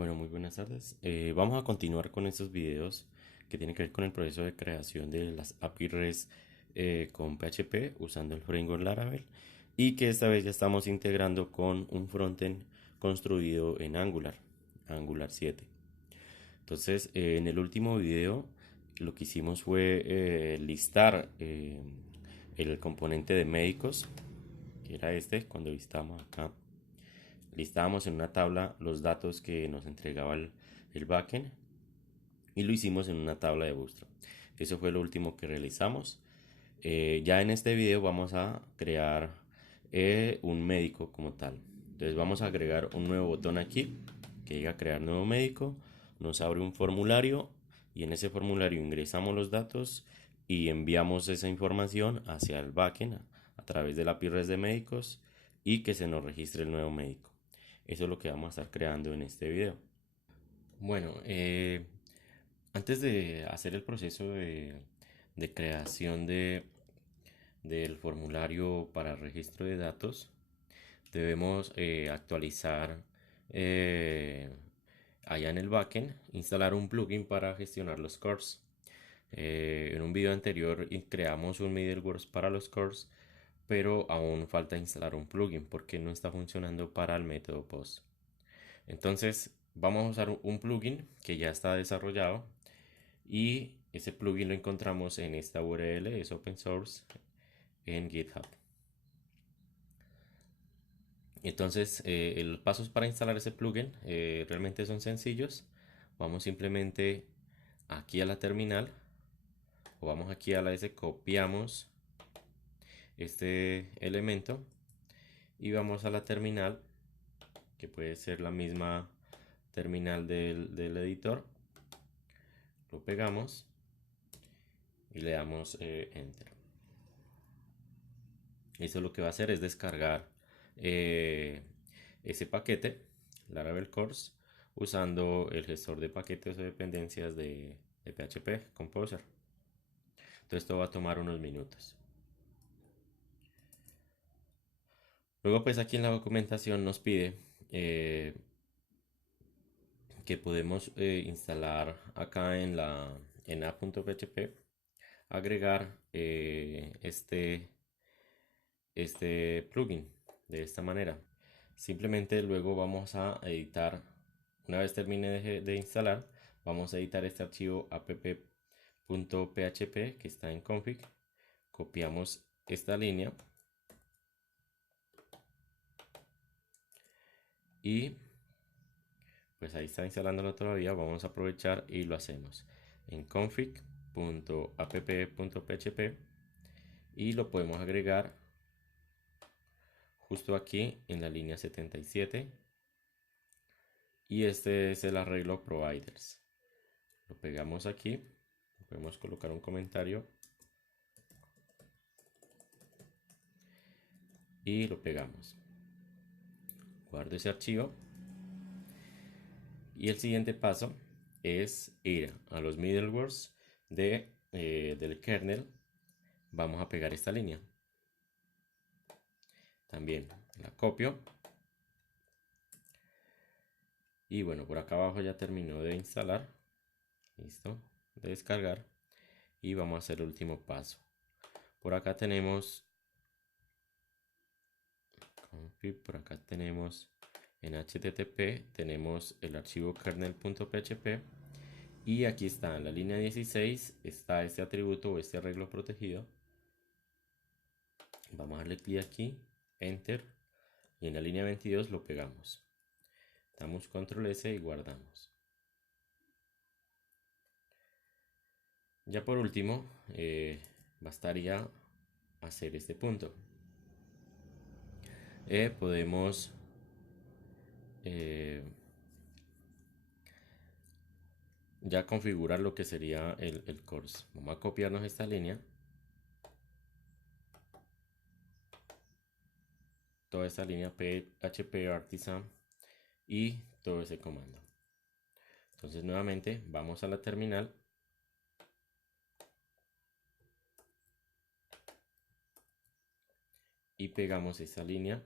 Bueno, muy buenas tardes. Vamos a continuar con estos videos que tienen que ver con el proceso de creación de las API REST con PHP usando el framework Laravel y que esta vez ya estamos integrando con un frontend construido en Angular 7. Entonces, en el último video lo que hicimos fue listar el componente de médicos, que era este, cuando visitamos acá listábamos en una tabla los datos que nos entregaba el backend y lo hicimos en una tabla de Bootstrap. Eso fue lo último que realizamos. Ya en este video vamos a crear un médico como tal. Entonces vamos a agregar un nuevo botón aquí que diga crear nuevo médico. Nos abre un formulario y en ese formulario ingresamos los datos y enviamos esa información hacia el backend a través de la API REST de médicos y que se nos registre el nuevo médico. Eso es lo que vamos a estar creando en este video. Bueno, antes de hacer el proceso de creación del formulario para registro de datos, debemos actualizar eh, allá en el backend, instalar un plugin para gestionar los cores. En un video anterior creamos un middleware para los cores, pero aún falta instalar un plugin porque no está funcionando para el método post. Entonces vamos a usar un plugin que ya está desarrollado y ese plugin lo encontramos en esta URL, es open source en GitHub. Entonces los pasos para instalar ese plugin realmente son sencillos. Vamos simplemente aquí a la terminal o vamos aquí a la S, copiamos este elemento y vamos a la terminal, que puede ser la misma terminal del editor, lo pegamos y le damos enter. Eso lo que va a hacer es descargar eh, ese paquete Laravel Cores usando el gestor de paquetes o dependencias de PHP Composer. Entonces esto va a tomar unos minutos. Luego pues aquí en la documentación nos pide eh, que podemos instalar acá en app.php, agregar este plugin de esta manera. Simplemente luego vamos a editar, una vez termine de instalar, vamos a editar este archivo app.php que está en config, copiamos esta línea y pues ahí está instalándolo todavía, vamos a aprovechar y lo hacemos en config.app.php y lo podemos agregar justo aquí en la línea 77 y este es el arreglo providers. Lo pegamos aquí, podemos colocar un comentario y lo pegamos. Guardo ese archivo y el siguiente paso es ir a los middlewares del kernel. Vamos a pegar esta línea. También la copio. Y bueno, por acá abajo ya terminó de instalar. Listo. De descargar. Y vamos a hacer el último paso. Por acá tenemos config, por acá tenemos en HTTP, tenemos el archivo kernel.php y aquí está en la línea 16, está este atributo o este arreglo protegido. Vamos a darle clic aquí, enter, y en la línea 22 lo pegamos. Damos control S y guardamos. Ya por último, bastaría hacer este punto. Podemos eh, ya configurar lo que sería el course. Vamos a copiarnos esta línea, toda esta línea PHP Artisan y todo ese comando. Entonces nuevamente vamos a la terminal y pegamos esta línea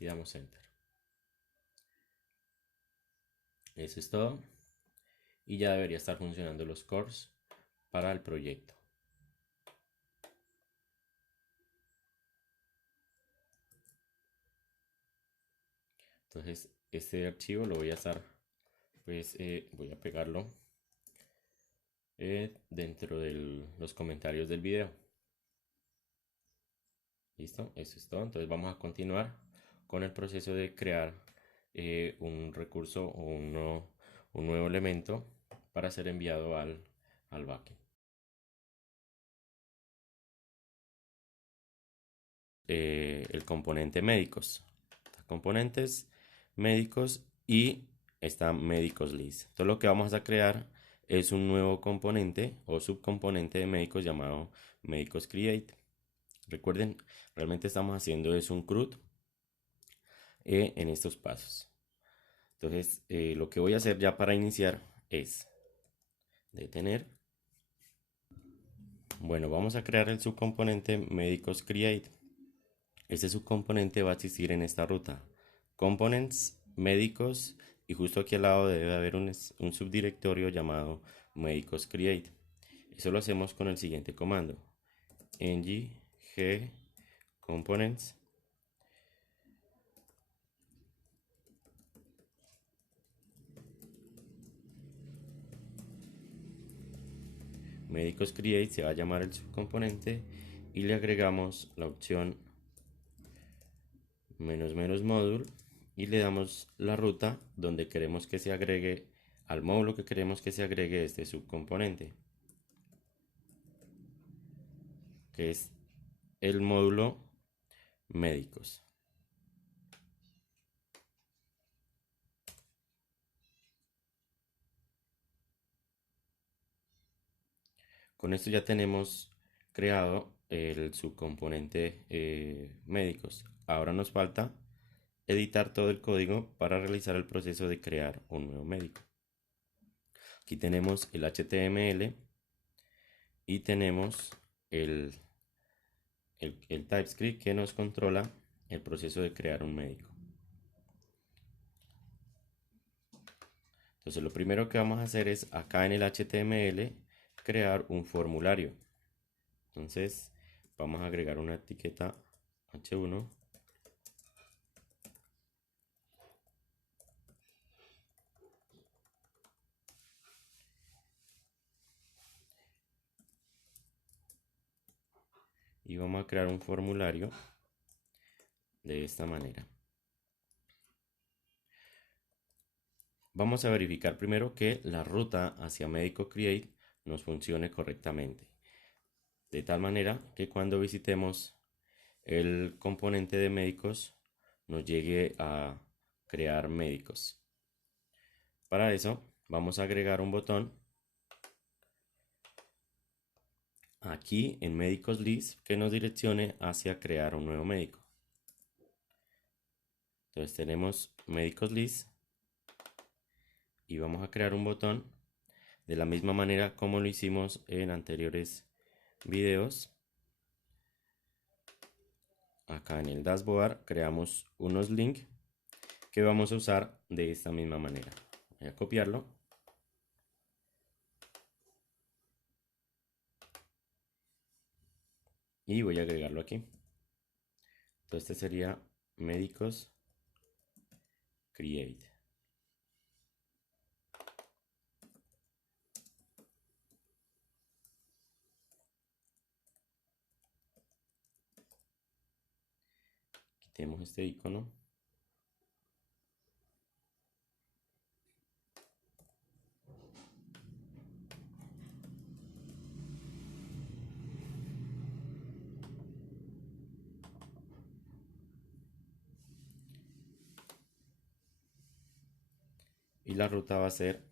y damos enter. Eso es todo. Y ya debería estar funcionando los cores para el proyecto. Entonces este archivo lo voy a estar, pues voy a pegarlo dentro de los comentarios del video. Listo, eso es todo. Entonces vamos a continuar con el proceso de crear un recurso o un nuevo elemento para ser enviado al backend. El componente médicos, componentes médicos y está médicos list. Entonces lo que vamos a crear es un nuevo componente o subcomponente de médicos llamado médicos create. Recuerden, realmente estamos haciendo es un CRUD en estos pasos. Entonces lo que voy a hacer ya para iniciar es detener. Bueno, vamos a crear el subcomponente médicos create. Este subcomponente va a existir en esta ruta. Components, médicos, y justo aquí al lado debe haber un subdirectorio llamado médicos create. Eso lo hacemos con el siguiente comando. ng g components médicos create se va a llamar el subcomponente y le agregamos la opción --module y le damos la ruta donde queremos que se agregue al módulo que queremos que se agregue este subcomponente, que es el módulo médicos. Con esto ya tenemos creado el subcomponente médicos. Ahora nos falta editar todo el código para realizar el proceso de crear un nuevo médico. Aquí tenemos el HTML y tenemos el TypeScript que nos controla el proceso de crear un médico. Entonces lo primero que vamos a hacer es acá en el HTML crear un formulario. Entonces vamos a agregar una etiqueta H1 y vamos a crear un formulario de esta manera. Vamos a verificar primero que la ruta hacia Médico Create nos funcione correctamente. De tal manera que cuando visitemos el componente de médicos nos llegue a crear médicos. Para eso vamos a agregar un botón aquí en médicos list que nos direccione hacia crear un nuevo médico. Entonces tenemos médicos list y vamos a crear un botón de la misma manera como lo hicimos en anteriores videos. Acá en el dashboard creamos unos links que vamos a usar de esta misma manera. Voy a copiarlo y voy a agregarlo aquí. Entonces este sería médicos create. Quitemos este icono. Y la ruta va a ser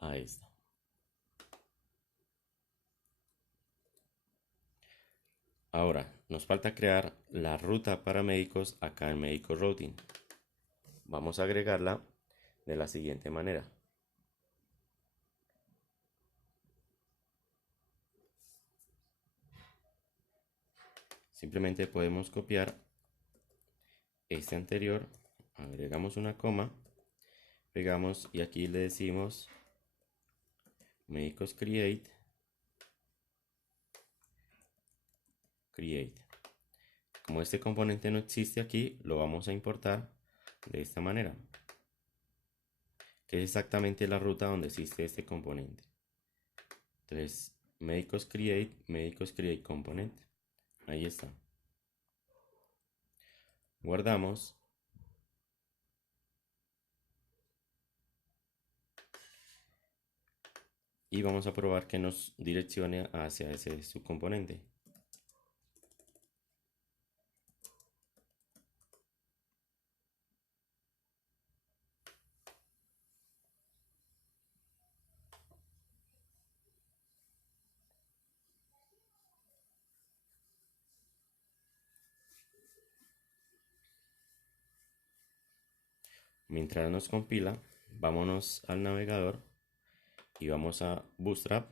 a esta. Ahora, nos falta crear la ruta para médicos acá en Médico Routing. Vamos a agregarla de la siguiente manera. Simplemente podemos copiar este anterior agregamos una coma, pegamos y aquí le decimos médicos create. Como este componente no existe aquí, lo vamos a importar de esta manera, que es exactamente la ruta donde existe este componente. Entonces, médicos create component. Ahí está. Guardamos. Y vamos a probar que nos direccione hacia ese subcomponente. Mientras nos compila, vámonos al navegador y vamos a Bootstrap.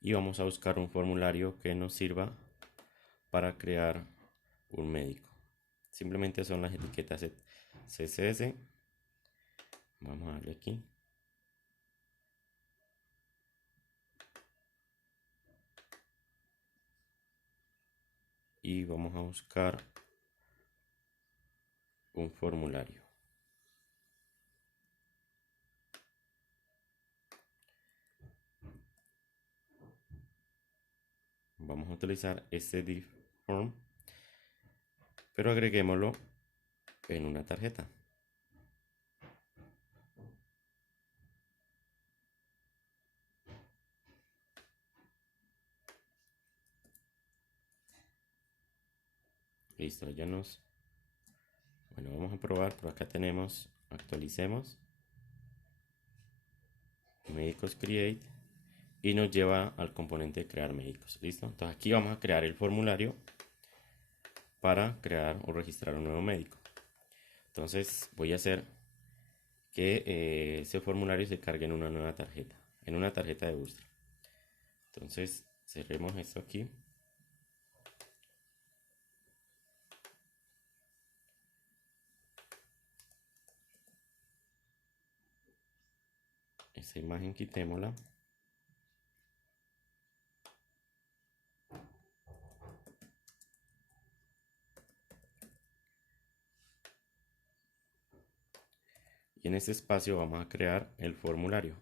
Y vamos a buscar un formulario que nos sirva para crear un médico. Simplemente son las etiquetas CSS. Vamos a darle aquí. Y vamos a buscar un formulario. Vamos a utilizar este div form, pero agreguémoslo en una tarjeta. Listo, ya nos... Bueno, vamos a probar. Por acá tenemos, actualicemos, médicos create, y nos lleva al componente de crear médicos. Listo, entonces aquí vamos a crear el formulario para crear o registrar un nuevo médico. Entonces voy a hacer que ese formulario se cargue en una nueva tarjeta, en una tarjeta de Bootstrap. Entonces cerremos esto aquí. Esa imagen quitémosla. Y en este espacio vamos a crear el formulario.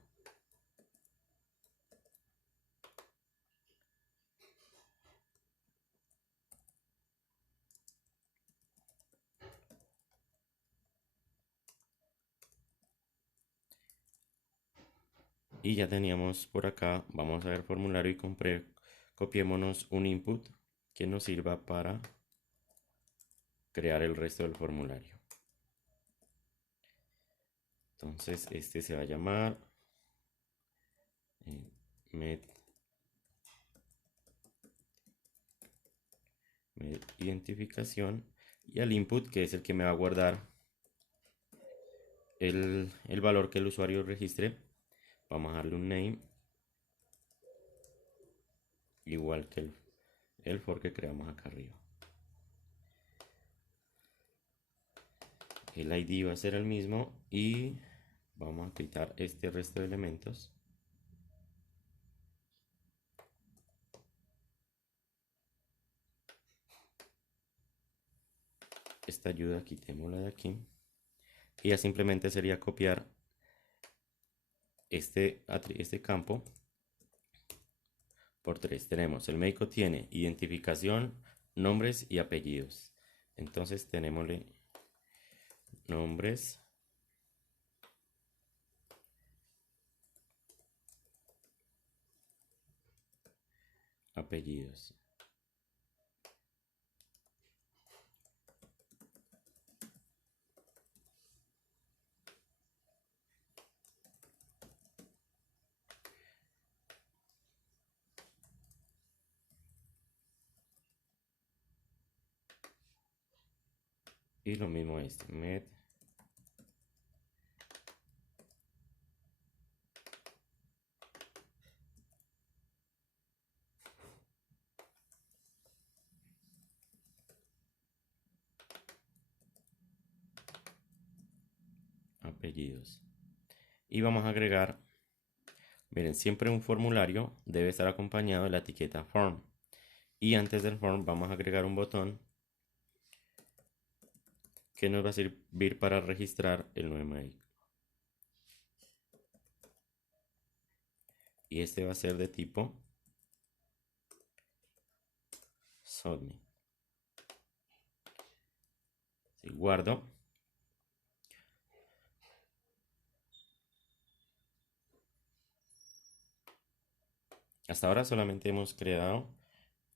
Y ya teníamos por acá, vamos a ver formulario y copiémonos un input que nos sirva para crear el resto del formulario. Entonces este se va a llamar med identificación, y al input, que es el que me va a guardar el valor que el usuario registre, vamos a darle un name igual que el for que creamos acá arriba. El ID va a ser el mismo y vamos a quitar este resto de elementos. Esta ayuda quitémosla de aquí y ya simplemente sería copiar este campo por 3. Tenemos el médico tiene identificación, nombres y apellidos. Entonces tenemosle nombres, apellidos. Y lo mismo este, med seguidos. Y vamos a agregar, miren, siempre un formulario debe estar acompañado de la etiqueta form. Y antes del form vamos a agregar un botón que nos va a servir para registrar el nuevo médico. Y este va a ser de tipo submit. Si guardo. Hasta ahora solamente hemos creado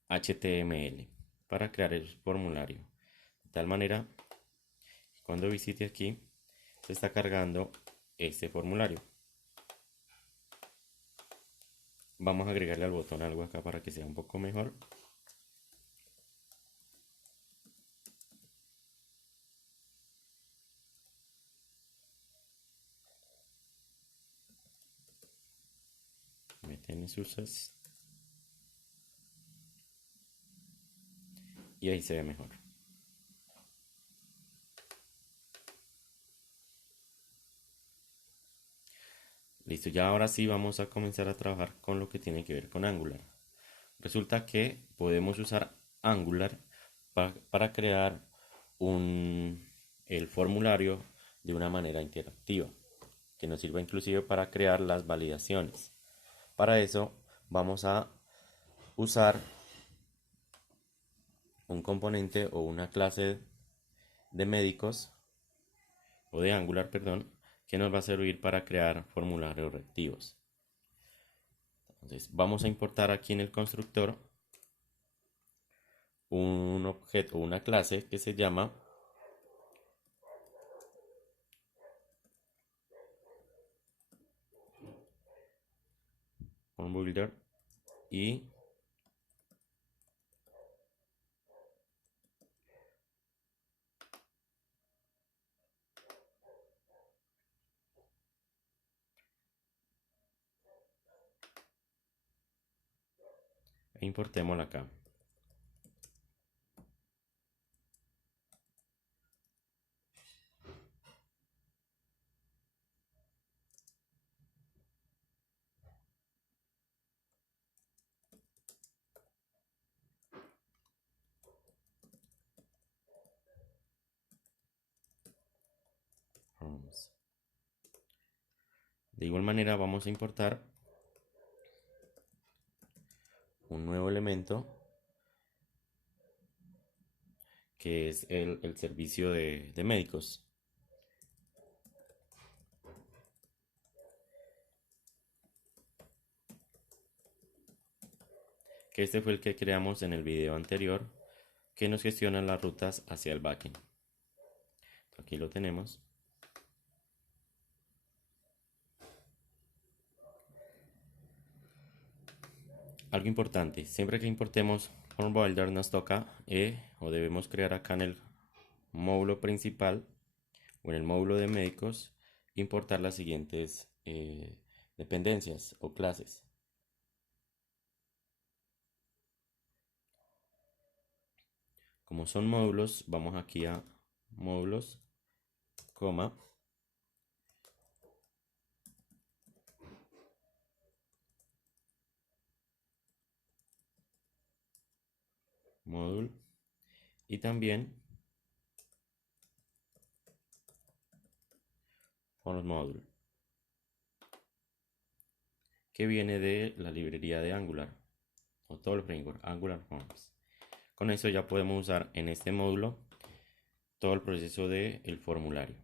HTML para crear el formulario. De tal manera, cuando visite aquí, se está cargando este formulario. Vamos a agregarle al botón algo acá para que sea un poco mejor. Meten usas y ahí se ve mejor. Listo, ya ahora sí vamos a comenzar a trabajar con lo que tiene que ver con Angular. Resulta que podemos usar Angular para crear el formulario de una manera interactiva, que nos sirva inclusive para crear las validaciones. Para eso vamos a usar un componente o una clase de médicos o de Angular, perdón, que nos va a servir para crear formularios reactivos. Entonces vamos a importar aquí en el constructor un objeto o una clase que se llama FormBuilder y importémosla acá. De igual manera vamos a importar un nuevo elemento que es el servicio de médicos. Que este fue el que creamos en el video anterior, que nos gestiona las rutas hacia el backend. Aquí lo tenemos. Algo importante, siempre que importemos FormBuilder nos toca o debemos crear acá en el módulo principal o en el módulo de médicos, importar las siguientes dependencias o clases. Como son módulos, vamos aquí a módulos, coma, módulo y también form módulo, que viene de la librería de Angular o todo el framework Angular Forms. Con eso ya podemos usar en este módulo todo el proceso del formulario.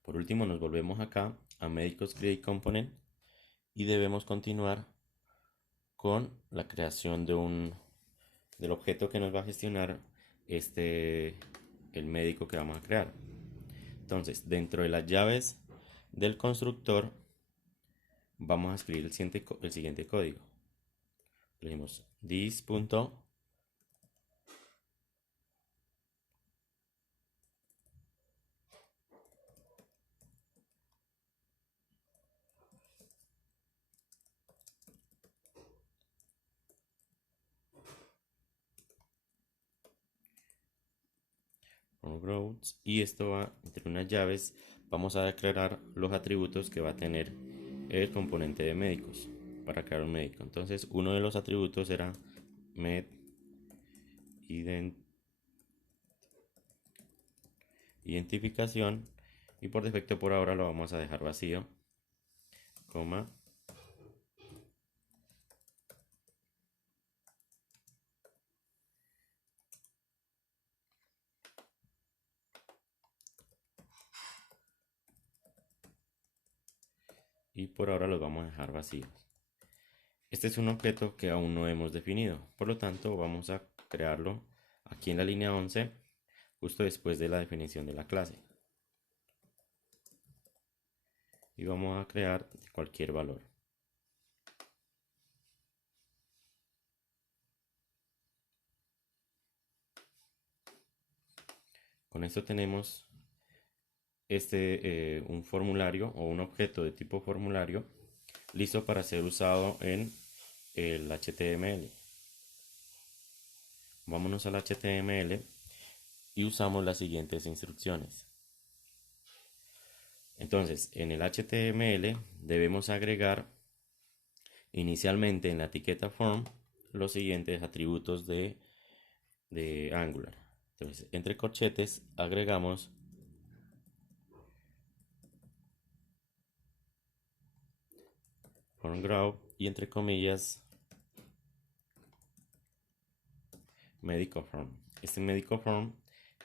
Por último nos volvemos acá a Médicos Create Component y debemos continuar con la creación del objeto que nos va a gestionar el médico que vamos a crear. Entonces, dentro de las llaves del constructor vamos a escribir el siguiente código. Le decimos this. for growths, y esto va entre unas llaves. Vamos a declarar los atributos que va a tener el componente de médicos para crear un médico. Entonces uno de los atributos será med identificación, y por defecto por ahora lo vamos a dejar vacío, coma, y por ahora los vamos a dejar vacíos. Este es un objeto que aún no hemos definido, por lo tanto vamos a crearlo aquí en la línea 11, justo después de la definición de la clase. Y vamos a crear cualquier valor. Con esto tenemos un formulario o un objeto de tipo formulario listo para ser usado en el HTML. Vámonos al HTML y usamos las siguientes instrucciones. Entonces, en el HTML debemos agregar inicialmente en la etiqueta form los siguientes atributos de Angular. Entonces, entre corchetes agregamos form graph y entre comillas medical form. Este medical form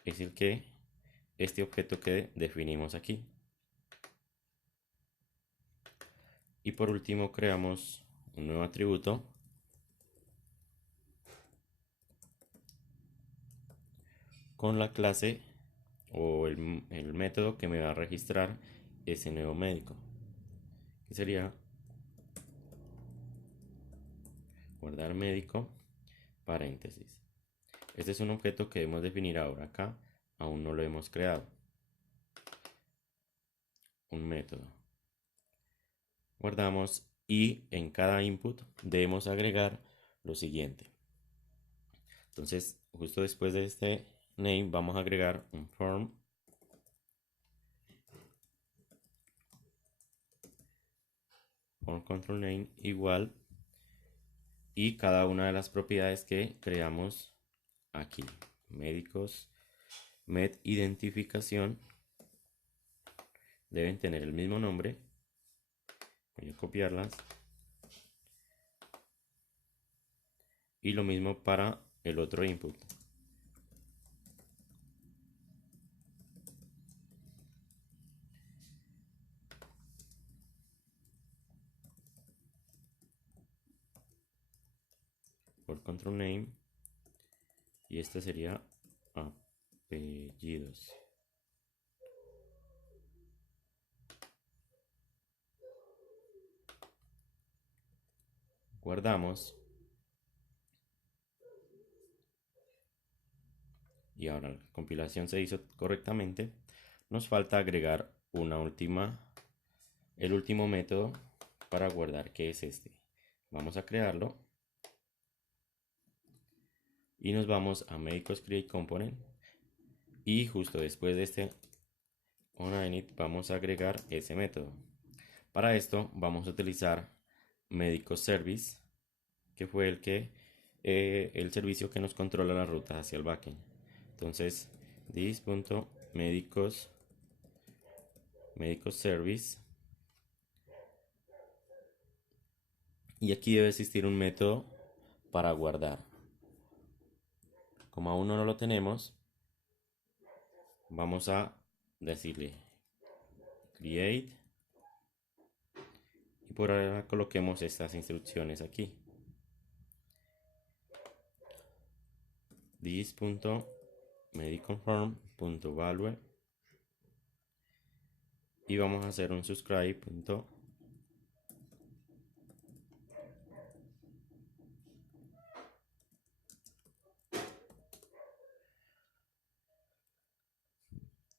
es este objeto que definimos aquí. Y por último creamos un nuevo atributo con la clase o el método que me va a registrar ese nuevo médico, que sería guardar médico paréntesis. Este es un objeto que debemos definir ahora. Acá aún no lo hemos creado. Un método. Guardamos y en cada input debemos agregar lo siguiente. Entonces, justo después de este name vamos a agregar un form control name igual y cada una de las propiedades que creamos aquí. Médicos, med identificación, deben tener el mismo nombre. Voy a copiarlas. Y lo mismo para el otro input. Por control name. Y este sería apellidos. Guardamos. Y ahora la compilación se hizo correctamente. Nos falta agregar el último método para guardar, que es este. Vamos a crearlo. Y nos vamos a Medicos Create Component. Y justo después de este onInit vamos a agregar ese método. Para esto vamos a utilizar Medicos Service, que fue el servicio que nos controla la ruta hacia el backend. Entonces, this.medicos service, y aquí debe existir un método para guardar. Como aún no lo tenemos, vamos a decirle create y por ahora coloquemos estas instrucciones aquí. this.medicalform.value y vamos a hacer un subscribe.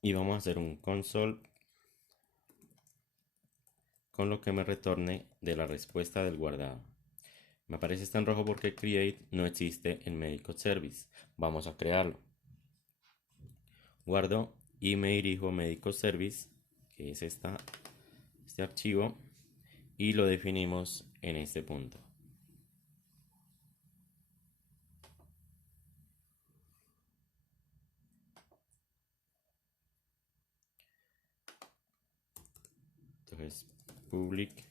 Y vamos a hacer un console con lo que me retorne de la respuesta del guardado. Me aparece está en rojo porque create no existe en Medicos Service. Vamos a crearlo. Guardo y me dirijo a Medical Service, que es este archivo, y lo definimos en este punto. Entonces, public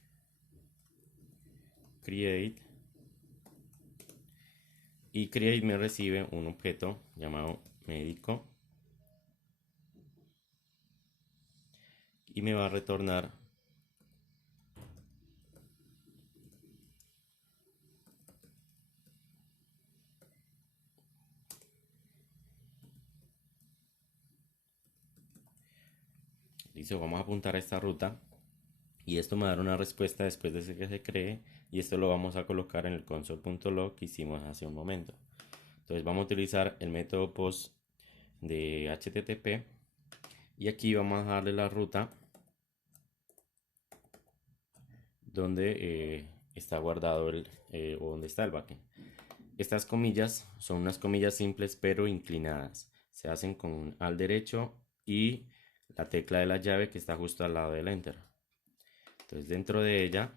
create, y create me recibe un objeto llamado médico y me va a retornar listo. Vamos a apuntar a esta ruta y esto me va a dar una respuesta después de que se cree, y esto lo vamos a colocar en el console.log que hicimos hace un momento. Entonces vamos a utilizar el método post de HTTP y aquí vamos a darle la ruta donde está guardado o donde está el backend. Estas comillas son unas comillas simples pero inclinadas. Se hacen con al derecho y la tecla de la llave que está justo al lado del enter. Entonces dentro de ella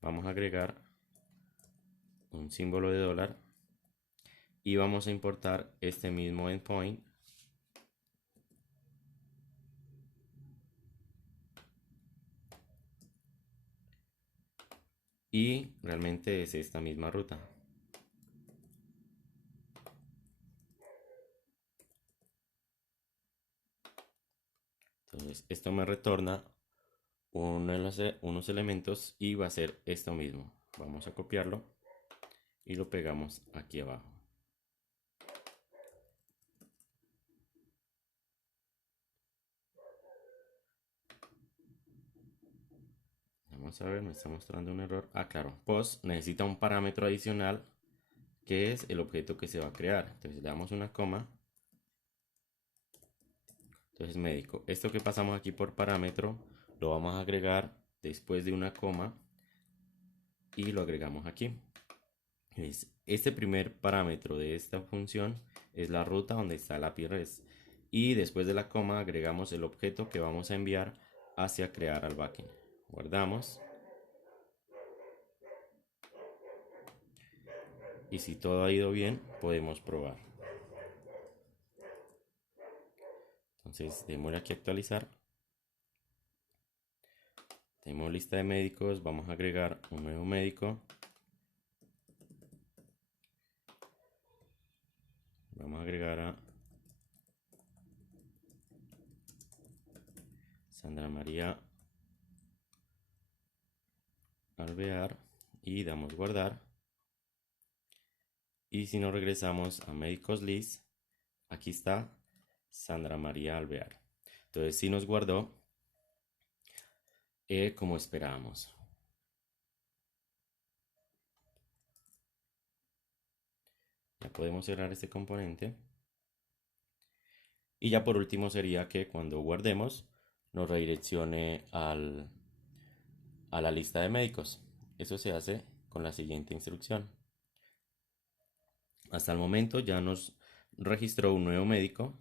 vamos a agregar un símbolo de dólar y vamos a importar este mismo endpoint y realmente es esta misma ruta. Entonces esto me retorna unos elementos y va a ser esto mismo. Vamos a copiarlo y lo pegamos aquí abajo. Vamos a ver, me está mostrando un error. Ah, claro, post necesita un parámetro adicional que es el objeto que se va a crear. Entonces le damos una coma. Entonces médico, esto que pasamos aquí por parámetro lo vamos a agregar después de una coma y lo agregamos aquí. Este primer parámetro de esta función es la ruta donde está la API REST, y después de la coma agregamos el objeto que vamos a enviar hacia crear al backend. Guardamos y si todo ha ido bien podemos probar. Entonces démosle aquí a actualizar. Tenemos lista de médicos, vamos a agregar un nuevo médico. Vamos a agregar a Sandra María Alvear y damos guardar. Y si nos regresamos a médicos list, aquí está Sandra María Alvear. Entonces sí nos guardó como esperábamos. Ya podemos cerrar este componente. Y ya por último sería que cuando guardemos nos redireccione a la lista de médicos. Eso se hace con la siguiente instrucción. Hasta el momento ya nos registró un nuevo médico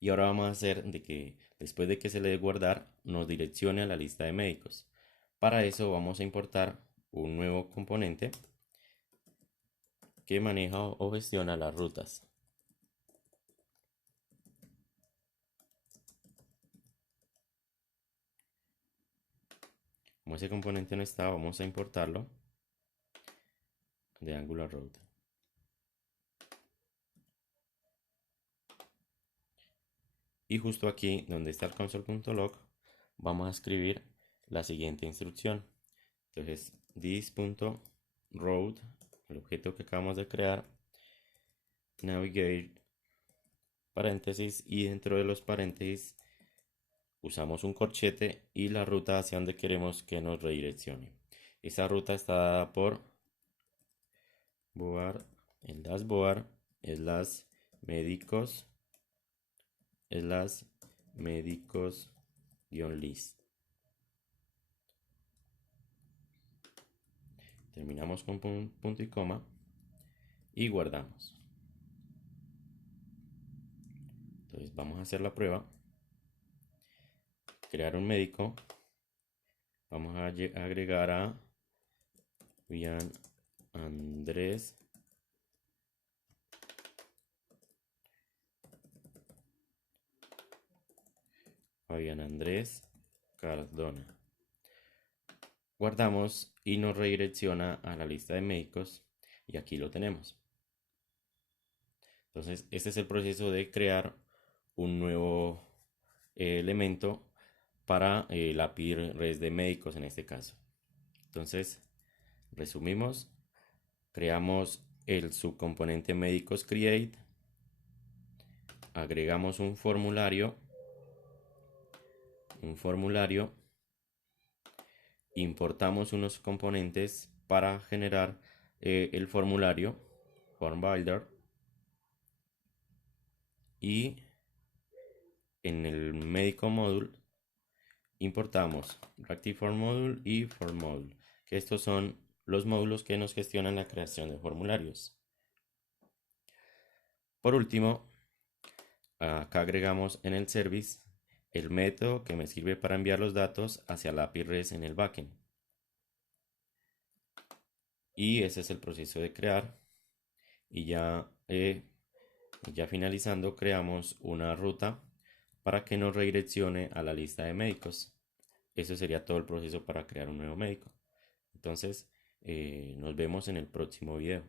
y ahora vamos a hacer de que después de que se le dé guardar nos direccione a la lista de médicos. Para eso vamos a importar un nuevo componente que maneja o gestiona las rutas. Como ese componente no está, vamos a importarlo de Angular Route. Y justo aquí donde está el console.log vamos a escribir la siguiente instrucción. Entonces this.route, el objeto que acabamos de crear, navigate paréntesis, y dentro de los paréntesis usamos un corchete y la ruta hacia donde queremos que nos redireccione. Esa ruta está dada por board, el dashboard, slash médicos, slash médicos list. Terminamos con punto y coma y guardamos. Entonces vamos a hacer la prueba, crear un médico, vamos a agregar a Fabián Andrés Cardona. Guardamos y nos redirecciona a la lista de médicos y aquí lo tenemos. Entonces, este es el proceso de crear un nuevo elemento para la API res de médicos en este caso. Entonces, resumimos, creamos el subcomponente médicos create, agregamos un formulario, importamos unos componentes para generar el formulario, form builder, y en el médico module importamos Reactive Form Module y Form Module, que estos son los módulos que nos gestionan la creación de formularios. Por último, acá agregamos en el service el método que me sirve para enviar los datos hacia la API REST en el backend. Y ese es el proceso de crear. Y ya finalizando, creamos una ruta para que nos redireccione a la lista de médicos. Eso sería todo el proceso para crear un nuevo médico. Entonces, nos vemos en el próximo video.